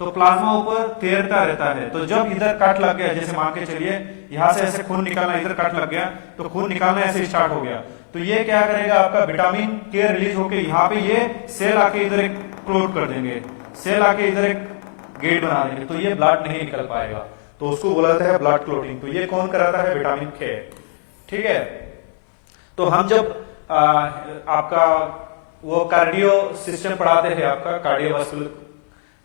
तो प्लाज्मा ऊपर तैरता रहता है। तो जब इधर कट लग गया, जैसे मान के चलिए यहां से ऐसे खून निकालना, इधर कट लग गया तो खून निकालना ऐसे स्टार्ट हो गया, तो ये क्या करेगा आपका विटामिन के रिलीज होके यहाँ पे ये सेल आके इधर एक क्लोट कर देंगे, सेल आके इधर एक गेट बना देंगे, तो ये ब्लड नहीं निकल पाएगा, तो उसको बोला जाता है ब्लड क्लोटिंग। तो ये कौन कराता है विटामिन के, ठीक है। तो हम जब आपका वो कार्डियो सिस्टम पढ़ाते हैं आपका कार्डियोवास्कुलर,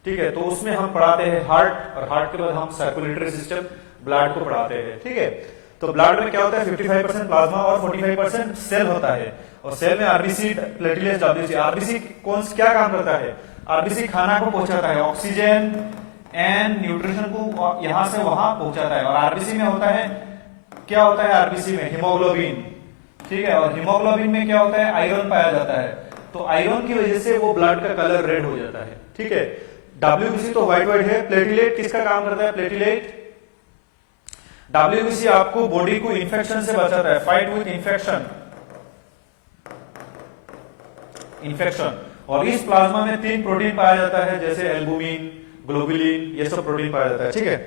ठीक है, तो उसमें हम पढ़ाते हैं हार्ट, और हार्ट के बाद हम सर्कुलेटरी सिस्टम ब्लड को पढ़ाते हैं, ठीक है। तो ब्लड में क्या होता है 55% प्लाज्मा और 45% सेल होता है, और सेल में आरबीसी प्लेटलेट्स डब्ल्यूबीसी, आरबीसी कौन क्या काम करता है, आरबीसी खाना को पहुंचाता है, ऑक्सीजन एंड न्यूट्रिशन को यहां से वहां पहुंचाता है, और आरबीसी में होता है क्या होता है आरबीसी में हीमोग्लोबिन, ठीक है, और हीमोग्लोबिन में क्या होता है आयरन पाया जाता है, तो आयरन की वजह से वो ब्लड का कलर रेड हो जाता है, ठीक है। डब्ल्यूबीसी तो व्हाइट व्हाइट है, प्लेटलेट किसका काम करता है, प्लेटलेट डब्ल्यूबीसी आपको बॉडी को इंफेक्शन से बचाता है, फाइट विथ इंफेक्शन, और इस प्लाज्मा में 3 प्रोटीन पाया जाता है, जैसे एल्बुमिन, ग्लोबुलिन, ये सब प्रोटीन पाया जाता है, ठीक है।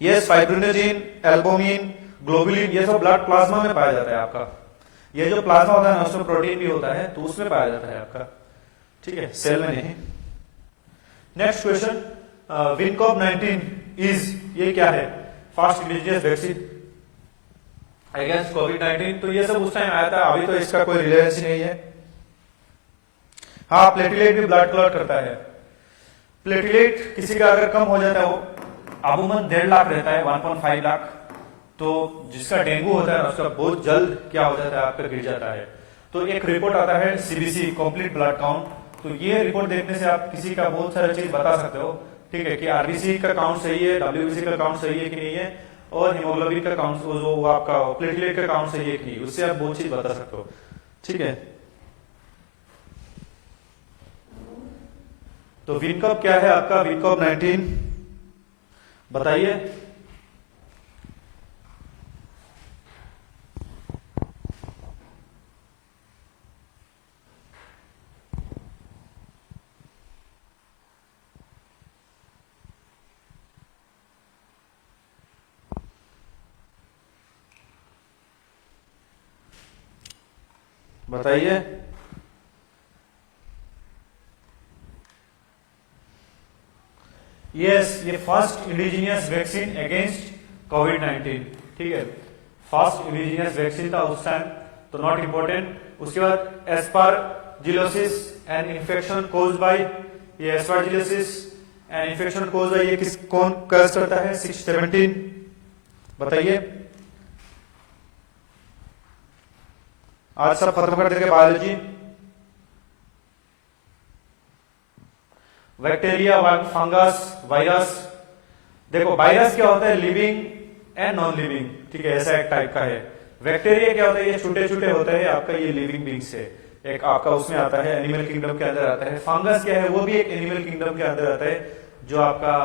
ये फाइब्रिनोजेन, एल्बुमिन, ग्लोबुलिन ये सब ब्लड प्लाज्मा में पाया जाता है आपका, ये जो प्लाज्मा होता है उसमें प्रोटीन भी होता है, तो उसमें पाया जाता है आपका, ठीक है, सेल में नहीं। नेक्स्ट क्वेश्चन, विनकॉप 19 इज, ये क्या है, फास्ट इंडिजिनियस वैक्सीन अगेंस्ट कोविड-19, तो ये सब उस टाइम आया था, अभी तो इसका कोई रिलेवेंस नहीं है। हाँ, प्लेटलेट भी ब्लड क्लॉट करता है, प्लेटलेट किसी का अगर कम हो जाता है, वो अमूमन 1.5 लाख रहता है, 1.5 लाख, तो जिसका डेंगू होता है उसका बहुत जल्द क्या हो जाता है आपका गिर जाता है। तो एक रिपोर्ट आता है सीबीसी कंप्लीट ब्लड काउंट, तो ये रिपोर्ट देखने से आप किसी का बहुत सारा चीज बता सकते हो, ठीक है, कि आरबीसी का काउंट सही है, डब्ल्यूबीसी का काउंट सही है कि नहीं है, और हीमोग्लोबिन का काउंट जो आपका प्लेटलेट का काउंट सही है कि नहीं, उससे आप बहुत चीज बता सकते हो, ठीक है। तो विनकॉप क्या है आपका, विनकॉप 19 बताइए। बताइए। यस, ये फर्स्ट इंडिजिनियस वैक्सीन अगेंस्ट कोविड-19, ठीक है, फर्स्ट इंडिजिनियस वैक्सीन था उस टाइम, तो नॉट इंपॉर्टेंट। उसके बाद aspergillosis and infection caused by, ये aspergillosis and infection caused by ये किस कौन कॉज करता है, 617 बताइए। आज सब खत्म कर देंगे बायोलॉजी। बैक्टीरिया, फंगस, वायरस, देखो वायरस क्या होता है लिविंग एंड नॉन लिविंग, ठीक है, ऐसा एक टाइप का है। बैक्टीरिया क्या होता है, ये छोटे छोटे होते हैं आपका, ये लिविंग बींग्स है, एक आपका उसमें आता है एनिमल किंगडम के अंदर आता है। फंगस क्या है, वो भी एक एनिमल किंगडम के अंदर आता है, जो आपका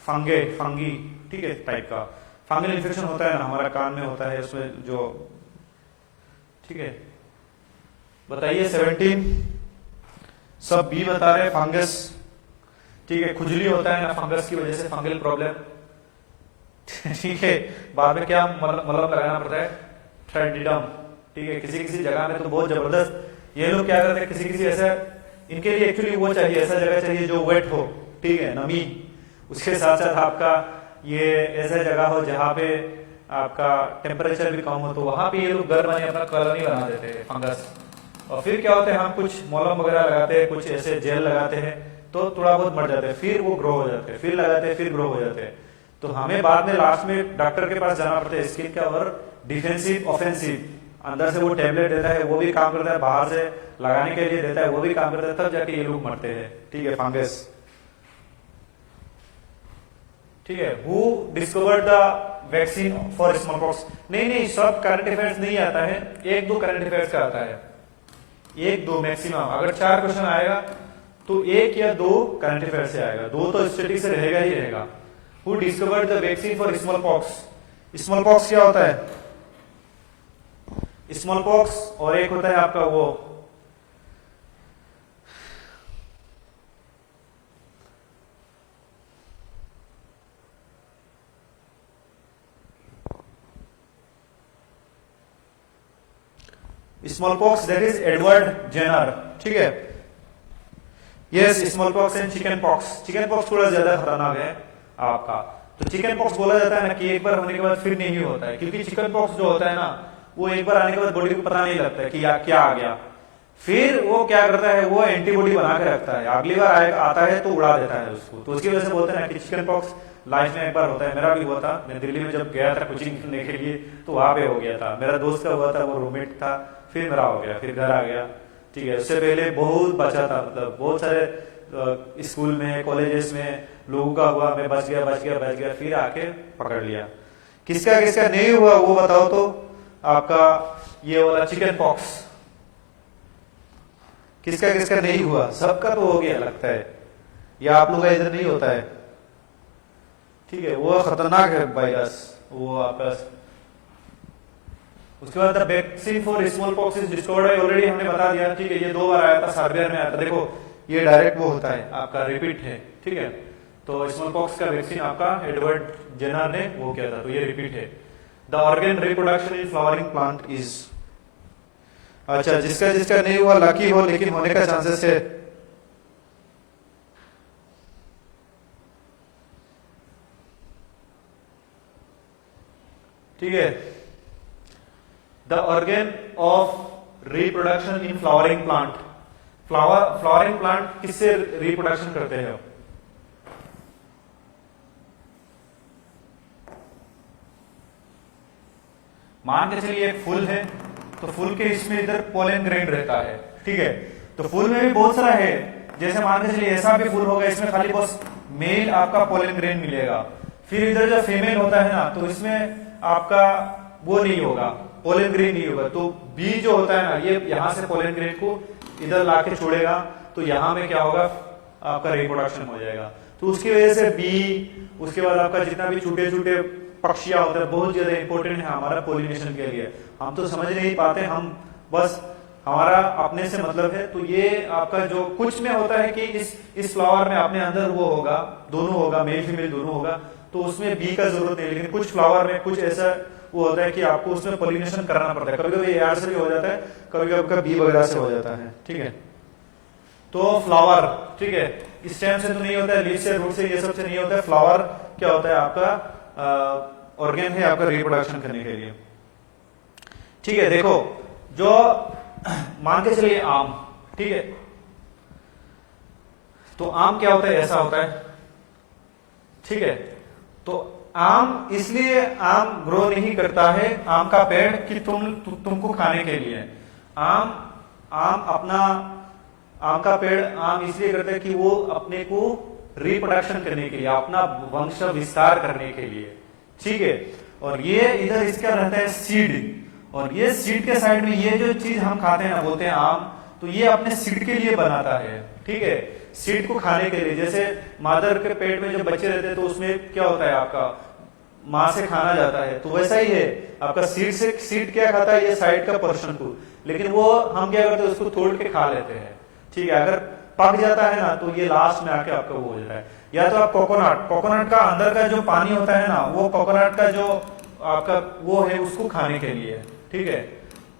फंगी, ठीक है, टाइप का फंगल इन्फेक्शन होता है ना, हमारा कान में होता है उसमें जो, ठीक है। बताइए 17 सब बी बता रहे, फंगस, ठीक है, खुजली होता है ना फंगस की वजह से, फंगल प्रॉब्लम, ठीक है, बाद में क्या मलहम लगाना पड़ता है, ट्राइडिडम, ठीक है, किसी किसी जगह में तो बहुत जबरदस्त ये लोग क्या करते हैं, किसी किसी ऐसा इनके लिए एक्चुअली वो चाहिए, ऐसा जगह चाहिए जो वेट हो, ठीक है, नमी, उसके साथ साथ आपका ये ऐसा जगह हो जहाँ पे आपका टेम्परेचर भी कम हो तो वहां पे ये लोग घर बने अपना कॉलोनी बना देते हैं फंगस। और फिर क्या होता है, हम कुछ मलहम वगैरह लगाते हैं, कुछ ऐसे जेल लगाते हैं तो थोड़ा बहुत मर जाते हैं, फिर वो ग्रो हो जाते हैं, फिर लगाते हैं, फिर ग्रो हो जाते हैं। तो हमें बाद में लास्ट में डॉक्टर के पास जाना पड़ता है स्किन का, और डिफेंसिव ऑफेंसिव अंदर से वो टेबलेट देता है, वो भी काम करता है, बाहर से लगाने के लिए देता है, वो भी काम करता है, तब जाके ये लोग मरते हैं। ठीक है, फंगस। ठीक है, who discovered the vaccine for small pox? नहीं, सब करंट अफेयर्स नहीं आता है, एक दो करंट अफेयर्स का आता है, एक दो मैक्सिमम। अगर 4 क्वेश्चन आएगा तो 1 या 2 करंट अफेयर से आएगा, 2 तो स्टैटिस्टिक्स से रहेगा ही रहेगा। Who discovered the vaccine for small pox? Small pox क्या होता है? स्मॉल पॉक्स और एक होता है आपका वो small pox, that is Edward Jenner. ठीक है, yes, small pox and chicken pox. Chicken pox थोड़ा ज्यादा खतरनाक है आपका। तो चिकन पॉक्स बोला जाता है ना कि एक बार होने के बाद फिर नहीं होता है, क्योंकि चिकन पॉक्स जो होता है ना, वो एक बार आने के बाद बॉडी को पता नहीं लगता है कि क्या आ गया। फिर वो क्या करता है, वो एंटीबॉडी बना के रखता है, अगली बार आता है तो उड़ा देता है उसको। तो उसकी वजह से बोलते हैं ना कि चिकन पॉक्स लाइफ में एक बार होता है। मेरा भी हुआ था, मैं दिल्ली में जब गया था कोचिंग करने के लिए तो वहां पे हो गया था। मेरा दोस्त का हुआ था, वो रूममेट था, फिर मेरा हो गया, फिर घर आ गया। ठीक है, उससे पहले बहुत बचा था, मतलब बहुत सारे स्कूल में, कॉलेजेस में लोगों का हुआ, मैं बच गया, फिर आके पकड़ लिया। किसका किसका नहीं हुआ वो बताओ तो? आपका ये वाला चिकन पॉक्स किसका किसका नहीं हुआ? सबका तो हो गया लगता है, या आप लोग का इधर नहीं होता है? ठीक है, वो खतरनाक है वायरस वो आपका। उसके बाद vaccine for small pox is discovered, already हमने बता दिया। ठीक है, ये 2 बार आया था, सर्बिया में आया था। देखो ये डायरेक्ट वो होता है आपका, रिपीट है। ठीक है, तो स्मॉल पॉक्स का वैक्सीन आपका एडवर्ड जेनर ने वो किया था, तो ये रिपीट है। The organ reproduction in flowering plant is, अच्छा, जिसका जिसका नहीं हुआ लकी हो, लेकिन होने का चांसेस है। ठीक है, the organ of reproduction in flowering plant. Flowering plant किससे रिप्रोडक्शन करते हैं? मान के चलिए एक फूल है, तो फूल के इसमें इधर पोलन ग्रेन रहता है। ठीक है, तो फूल में भी बहुत सारा है, जैसे मान के चलिए ऐसा भी फूल होगा, इसमें खाली बस मेल आपका पोलन ग्रेन मिलेगा। फिर इधर जो फीमेल होता है ना, तो इसमें आपका वो नहीं होगा, पोलन ग्रेन नहीं होगा। तो बी जो होता है ना, ये यहां से पोलन ग्रेन को इधर लाके छोड़ेगा, तो यहां में क्या होगा, आपका रिप्रोडक्शन हो जाएगा। तो उसकी वजह से बी, उसके बाद आपका जितना भी छोटे छोटे पक्षियां होते हैं, बहुत ज्यादा इंपॉर्टेंट है हमारा पोलिनेशन के लिए। हम तो समझ नहीं पाते, हम बस हमारा अपने से मतलब है। तो ये आपका जो कुछ में होता है कि इस फ्लावर में अपने अंदर वो होगा, दोनों होगा, मेल फीमेल दोनों होगा, तो उसमें बी का जरूरत नहीं। लेकिन कुछ फ्लावर में कुछ ऐसा वो होता है कि आपको उसमें पोलिनेशन करना पड़ता है। कभी कभी एयर से भी हो जाता है, कभी कभी बी वगैरह से हो जाता है। ठीक है, तो फ्लावर, ठीक है, स्टेम से तो नहीं होता है, लीफ से, रूट से, ये सब से नहीं होता है। फ्लावर क्या होता है आपका ऑर्गन है आपका रिप्रोडक्शन करने के लिए। ठीक है, देखो जो मान के चलिए आम, ठीक है, तो आम क्या होता है, ऐसा होता है। ठीक है, तो आम इसलिए आम ग्रो नहीं करता है, आम का पेड़, कि तुमको खाने के लिए। आम अपना आम का पेड़ आम इसलिए करते हैं कि वो अपने को रिप्रोडक्शन करने के लिए, अपना वंश विस्तार करने के लिए। ठीक है, और ये इधर इसका रहता है सीड, और ये सीड के साइड में ये जो चीज हम खाते हैं ना, बोलते हैं आम, तो ये अपने सीड के लिए बनाता है। ठीक है, सीड को खाने के लिए। जैसे मदर के पेट में जब बच्चे रहते हैं तो उसमें क्या होता है, आपका माँ से खाना जाता है, तो वैसा ही है आपका सीड से। सीड क्या खाता है, ये साइड का पोर्शन को, लेकिन वो हम क्या करते हैं, उसको तोड़ के खा लेते हैं। ठीक है, अगर पक जाता है ना, तो ये लास्ट में आके आपका वो हो जाता है। या तो आप कोकोनट का अंदर का जो पानी होता है ना, वो कोकोनट का जो आपका वो है, उसको खाने के लिए। ठीक है,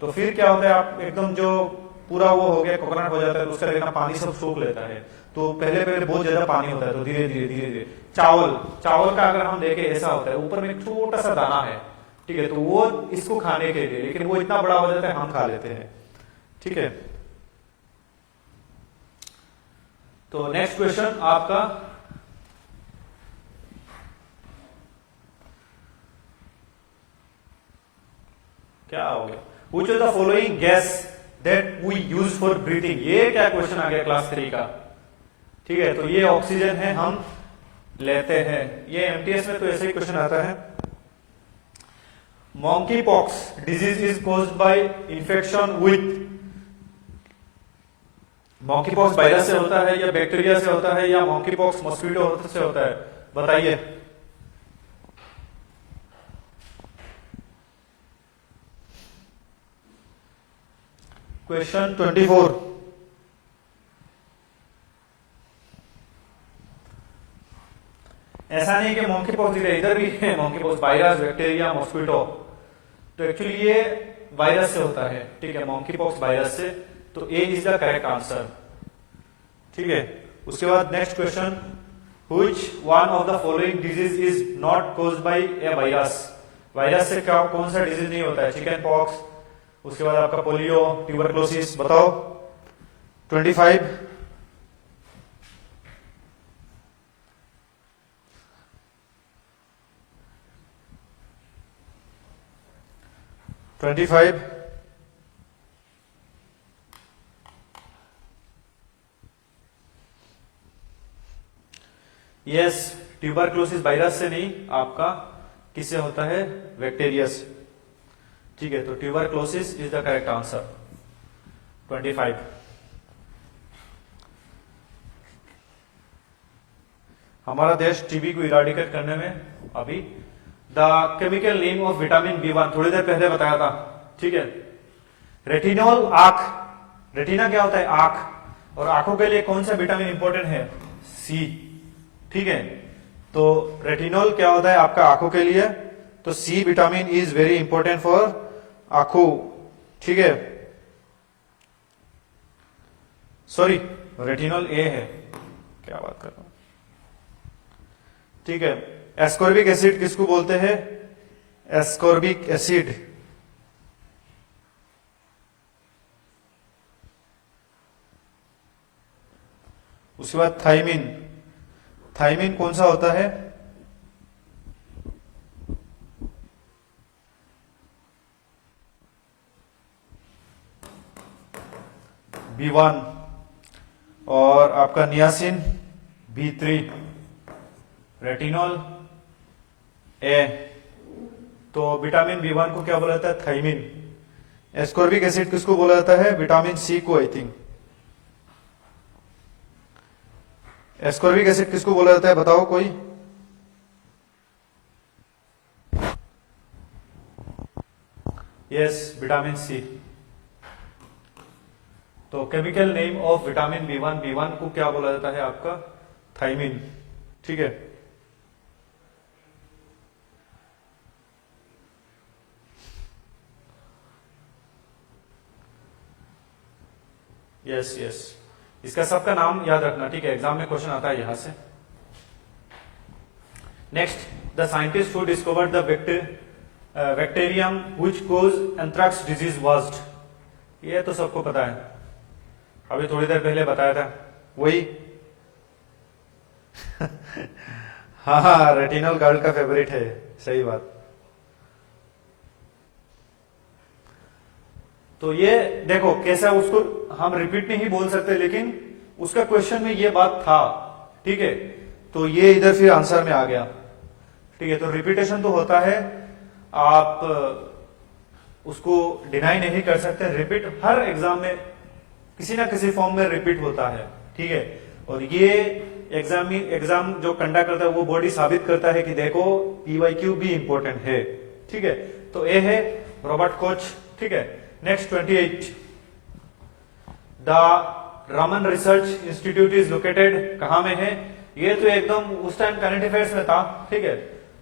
तो फिर क्या होता है, आप एकदम जो पूरा वो हो गया, कोकोनट हो जाता है, तो उसका देखना पानी सब सोख लेता है। तो पहले पहले बहुत ज्यादा पानी होता है, तो धीरे धीरे धीरे धीरे। चावल का अगर हम देखें, ऐसा होता है, ऊपर में एक छोटा सा दाना है। ठीक है, तो वो इसको खाने के लिए, लेकिन वो इतना बड़ा हो जाता है हम खा लेते हैं, ठीक है। तो नेक्स्ट क्वेश्चन आपका, क्या हो गया, which of the following gas that we use for breathing, ये क्या क्वेश्चन आ गया क्लास 3 का, ठीक है। तो ये ऑक्सीजन है, हम लेते हैं, ये एमटीएस में तो ऐसे ही क्वेश्चन आता है। Monkey pox disease is caused by infection with, monkey pox virus से होता है या बैक्टीरिया से होता है या मॉन्की पॉक्स मॉस्किटो से होता है, बताइए। क्वेश्चन 24, ऐसा नहीं कि मॉन्की पॉक्स इधर भी है, monkey pox virus, bacteria, mosquito, तो एक्चुअली ये वायरस से होता है, ठीक है, मॉन्की पॉक्स वायरस से, तो ए इज द करेक्ट आंसर, ठीक है। उसके बाद next question, which one of the following disease is not caused by A virus, virus से क्या कौन सा डिजीज नहीं होता है, चिकन पॉक्स, उसके बाद आपका पोलियो, ट्यूबरक्लोसिस, बताओ। 25, यस, ट्यूबरक्लोसिस वायरस से नहीं, आपका किससे होता है, बैक्टीरिया से, ठीक है। तो tuberculosis is the correct answer, 25। हमारा देश टीबी को इराडिकेट करने में अभी, the chemical name of vitamin B1 थोड़ी देर पहले बताया था, ठीक है। रेटिनॉल, आंख, रेटिना क्या होता है, आंख, और आंखों के लिए कौन सा विटामिन इंपॉर्टेंट है, सी, ठीक है। तो रेटिनॉल क्या होता है आपका आंखों के लिए, तो C vitamin is very important for आंखों, ठीक है। सॉरी, रेटिनॉल ए है, क्या बात कर रहा हूं, ठीक है। एस्कॉर्बिक एसिड किसको बोलते हैं, एस्कॉर्बिक एसिड, उसके बाद थाइमिन, थाइमिन कौन सा होता है, B1, और आपका नियासिन B3, रेटिनॉल ए, तो विटामिन B1 को क्या बोला जाता है, थाइमिन। एस्कॉर्बिक एसिड किसको बोला जाता है, विटामिन सी को, आई थिंक। एस्कॉर्बिक एसिड किसको बोला जाता है, बताओ कोई। Yes, vitamin C. तो chemical name of vitamin B1, B1 को क्या बोला जाता है आपका, थाइमिन, ठीक है। यस यस, इसका सबका नाम याद रखना, ठीक है, एग्जाम में क्वेश्चन आता है यहां से। Next, the scientist who discovered the bacterium which cause anthrax disease was, ये तो सबको पता है, अभी थोड़ी देर पहले बताया था, वही हाँ हाँ, रेटिनल गर्ल का फेवरेट है, सही बात। तो ये देखो कैसा, उसको हम रिपीट नहीं बोल सकते, लेकिन उसका क्वेश्चन में ये बात था, ठीक है। तो ये इधर फिर आंसर में आ गया, ठीक है। तो रिपीटेशन तो होता है, आप उसको डिनाई नहीं कर सकते, रिपीट हर एग्जाम में किसी ना किसी फॉर्म में रिपीट होता है, ठीक है। और ये एग्जाम जो कंडक्ट करता है वो बॉडी साबित करता है कि देखो PYQ भी इंपॉर्टेंट है, ठीक है। तो ए है रॉबर्ट कोच, ठीक है। Next 28, the Raman research institute is located, कहां में है, ये तो एकदम उस टाइम करंट अफेयर्स में था, ठीक है।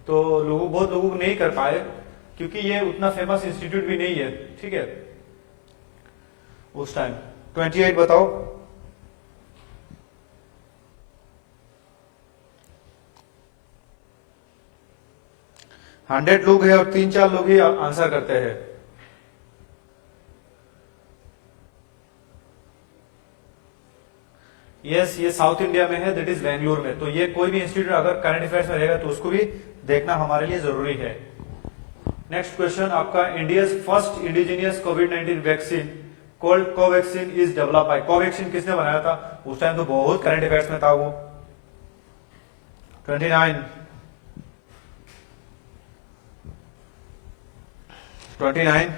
तो बहुत लोगों को नहीं कर पाए, क्योंकि ये उतना फेमस इंस्टीट्यूट भी नहीं है, ठीक है, उस टाइम। 28 बताओ। 100 लोग हैं और 3-4 लोग ही आंसर करते हैं। यस, ये साउथ इंडिया में है, दैट इज बेंगलुरु में। तो ये कोई भी इंस्टीट्यूट अगर करंट अफेयर्स में रहेगा तो उसको भी देखना हमारे लिए जरूरी है। नेक्स्ट क्वेश्चन आपका, India's first indigenous covid vaccine called Covaxin is develop by. Covaxin किसने बनाया था? उस टाइम तो बहुत करंट अफेयर्स में था वो। 29 29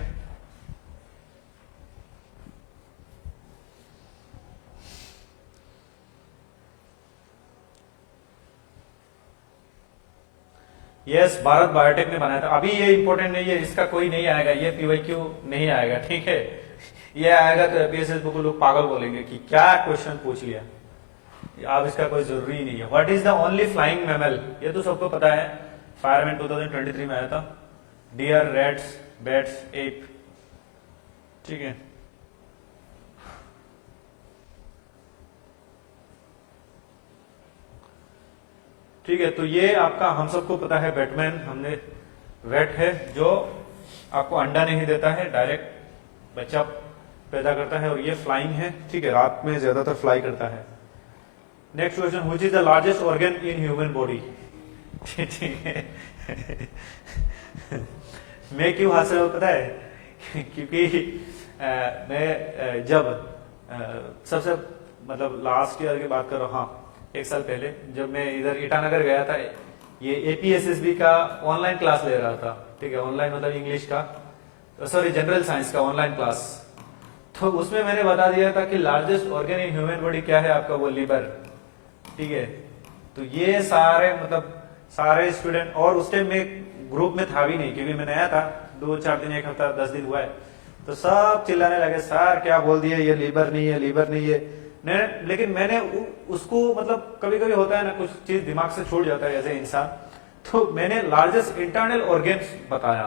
यस, भारत बायोटेक ने बनाया था। अभी ये इंपॉर्टेंट नहीं है, इसका कोई नहीं आएगा, ये पीवाईक्यू नहीं आएगा, ठीक है। ये आएगा तो एपीएसएस को लोग पागल बोलेंगे कि क्या क्वेश्चन पूछ लिया। अब इसका कोई जरूरी नहीं है। What is the only flying mammal? ये तो सबको पता है, फायरमैन 2023 में आया था। डियर, रैट्स, बैट्स, एप, ठीक है। ठीक है, तो ये आपका हम सबको पता है, बैटमैन हमने वेट है जो आपको अंडा नहीं देता है, डायरेक्ट बच्चा पैदा करता है, और ये फ्लाइंग है, ठीक है, रात में ज्यादातर फ्लाई करता है। Next question, which is the largest organ in human body? ठीक है। मैं क्यों हंस रहा हूं पता है? क्योंकि मैं जब सबसे मतलब लास्ट ईयर की बात कर रहा हूँ, हाँ, 1 साल पहले जब मैं इधर ईटानगर गया था, ये एपीएसएसबी का ऑनलाइन क्लास ले रहा था, ठीक है। ऑनलाइन मतलब इंग्लिश का, सॉरी जनरल साइंस का ऑनलाइन क्लास। तो उसमें मैंने बता दिया था कि largest organ in human body क्या है आपका? वो लिवर, ठीक है। तो ये सारे मतलब सारे स्टूडेंट, और उस टाइम में ग्रुप में था भी नहीं क्योंकि मैं नया था, 2-4 दिन, 1 हफ्ता, 10 दिन हुआ है। तो सब चिल्लाने लगे, सर क्या बोल दिए, ये लीवर नहीं है, लीवर नहीं है। लेकिन मैंने उसको मतलब कभी कभी होता है ना, कुछ चीज दिमाग से छूट जाता है ऐसे इंसान, तो मैंने लार्जेस्ट इंटरनल ऑर्गन्स बताया,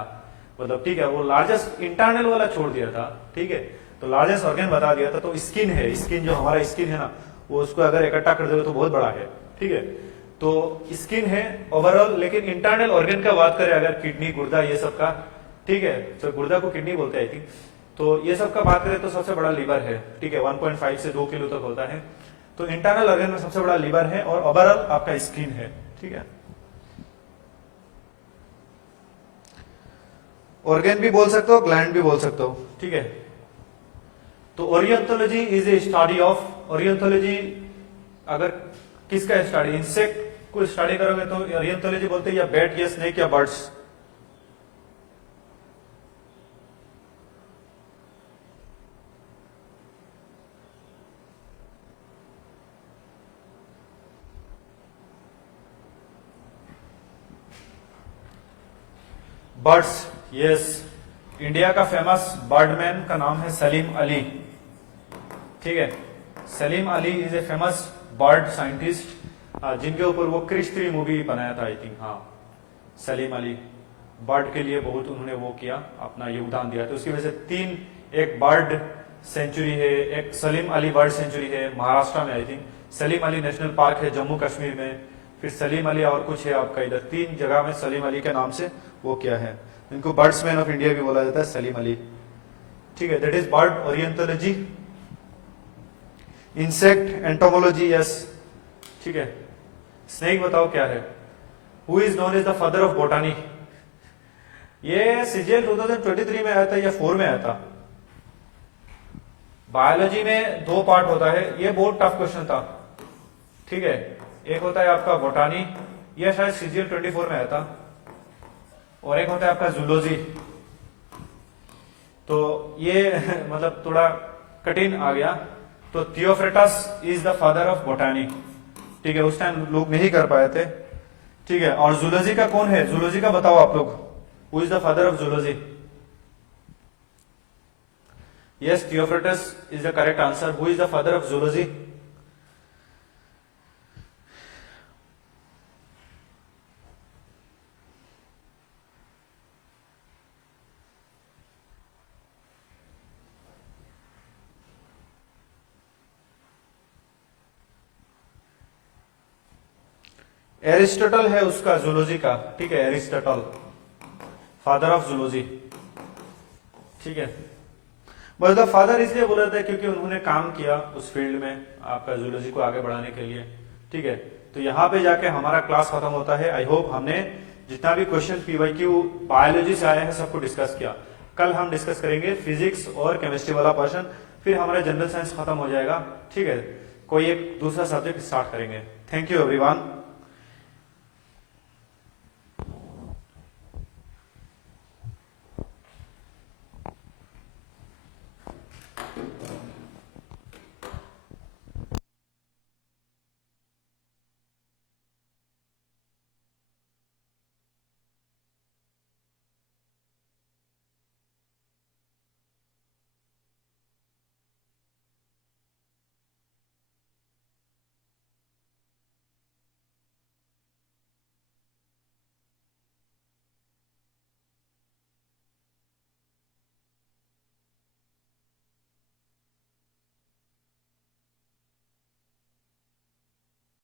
मतलब ठीक है, वो लार्जेस्ट इंटरनल वाला छोड़ दिया था, ठीक है। तो लार्जेस्ट ऑर्गन बता दिया था। तो स्किन है, स्किन जो हमारा स्किन है ना, वो उसको अगर इकट्ठा कर दोगे तो बहुत बड़ा है, ठीक है। तो स्किन है ओवरऑल, लेकिन इंटरनल ऑर्गन का बात करें अगर, किडनी, गुर्दा, ये सब का, ठीक है, तो गुर्दा को किडनी बोलते हैं आई थिंक। तो ये सब का बात करें तो सबसे बड़ा लीवर है, ठीक है, 1.5 से 2 किलो तक होता है। तो इंटरनल ऑर्गन में सबसे बड़ा लीवर है, और ओवरऑल आपका स्किन है, ठीक है। ऑर्गन भी बोल सकते हो, ग्लैंड भी बोल सकते हो, ठीक है। तो ओरिएंटोलॉजी इज ए स्टडी ऑफ, ओरिएंटोलॉजी अगर किसका स्टडी, इंसेक्ट को स्टडी करोगे तो ओरिएंटोलॉजी बोलते हैं, या बैट, या स्नेक, या बर्ड्स? Birds, yes. इंडिया का फेमस बर्डमैन का नाम है सलीम अली, ठीक है। Salim Ali is a famous bird scientist, जिनके ऊपर वो क्रिश 3 मूवी बनाया था आई थिंक, हाँ। सलीम अली बर्ड के लिए बहुत उन्होंने वो किया, अपना योगदान दिया। तो उसकी वजह से 3, एक बर्ड सेंचुरी है, एक सलीम अली बर्ड सेंचुरी है महाराष्ट्र में I think, Salim Ali national park है जम्मू कश्मीर में, फिर सलीम अली और कुछ है आपका इधर, 3 जगह में सलीम अली के नाम से वो क्या है। इनको बर्ड्समैन ऑफ इंडिया भी बोला जाता है, सलीम अली, ठीक है। That is bird ornithology. Insect entomology, yes, ठीक है। स्नेक बताओ क्या है? Who is known as the father of botany? ये सीजीएल 2023 में आया था या 4 में आया था। बायोलॉजी में 2 पार्ट होता है, ये बहुत टफ क्वेश्चन था, ठीक है। एक होता है आपका बोटानी, ये शायद सीजीएल 24 में आया था, और एक होता है आपका जूलॉजी। तो ये मतलब थोड़ा कठिन आ गया। तो Theophrastus is the father of botany, ठीक है, उस टाइम लोग नहीं कर पाए थे, ठीक है। और जूलॉजी का कौन है? जूलॉजी का बताओ आप लोग, who is the father of zoology? Yes, Theophrastus is the correct answer. Who is the father of zoology? Aristotle है उसका जूलॉजी का, ठीक है, एरिस्टोटल। फादर ऑफ जूलॉजी, ठीक है। मतलब फादर इसलिए बोला था क्योंकि उन्होंने काम किया उस फील्ड में आपका जूलॉजी को आगे बढ़ाने के लिए, ठीक है। तो यहाँ पे जाके हमारा क्लास खत्म होता है। आई होप हमने जितना भी क्वेश्चन पीवाईक्यू बायोलॉजी से आया है सबको डिस्कस किया। कल हम डिस्कस करेंगे फिजिक्स और केमिस्ट्री वाला पोर्शन, फिर हमारा जनरल साइंस खत्म हो जाएगा, ठीक है। कोई एक दूसरा सब्जेक्ट स्टार्ट करेंगे। Thank you everyone.